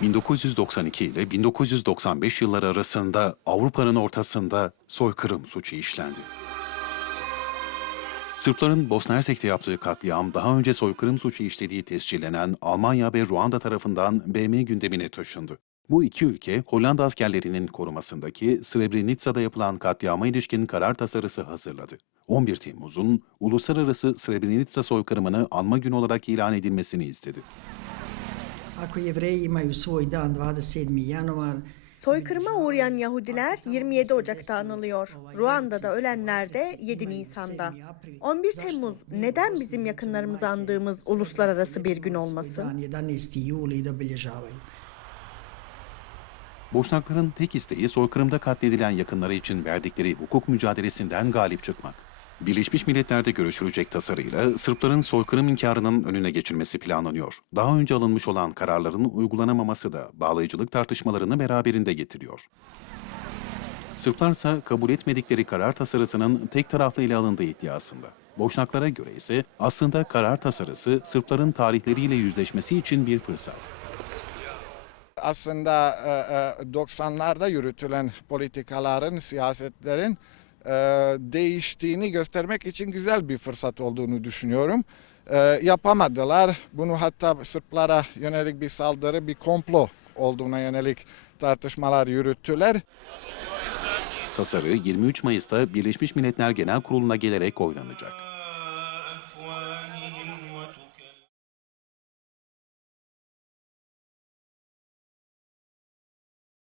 1992 ile 1995 yılları arasında Avrupa'nın ortasında soykırım suçu işlendi. Sırpların Bosna Hersek'te yaptığı katliam daha önce soykırım suçu işlediği tescillenen Almanya ve Ruanda tarafından BM gündemine taşındı. Bu iki ülke Hollanda askerlerinin korumasındaki Srebrenica'da yapılan katliama ilişkin karar tasarısı hazırladı. 11 Temmuz'un Uluslararası Srebrenica soykırımını anma günü olarak ilan edilmesini istedi. Ako jevreji imaju svoj dan 27. januar, Soykırıma uğrayan Yahudiler 27 Ocak'ta anılıyor. Ruanda'da ölenler de 7 Nisan'da. 11 Temmuz neden bizim yakınlarımızı andığımız uluslararası bir gün olmasın? dan 11. juli da obilježavaju. Boşnakların tek isteği soykırımda katledilen yakınları için verdikleri hukuk mücadelesinden galip çıkmak. Birleşmiş Milletler'de görüşülecek tasarıyla Sırpların soykırım inkarının önüne geçilmesi planlanıyor. Daha önce alınmış olan kararların uygulanamaması da bağlayıcılık tartışmalarını beraberinde getiriyor. Sırplar ise kabul etmedikleri karar tasarısının tek taraflı ele alındığı iddiasında. Boşnaklara göre ise aslında karar tasarısı Sırpların tarihleriyle yüzleşmesi için bir fırsat. aslında e, e, 90'larda yürütülen politikaların, siyasetlerin e, değiştiğini göstermek için güzel bir fırsat olduğunu düşünüyorum. E, yapamadılar. Bunu hatta Sırplara yönelik bir saldırı, bir komplo olduğuna yönelik tartışmalar yürüttüler. Tasarı 23 Mayıs'ta Birleşmiş Milletler Genel Kurulu'na gelerek oylanacak.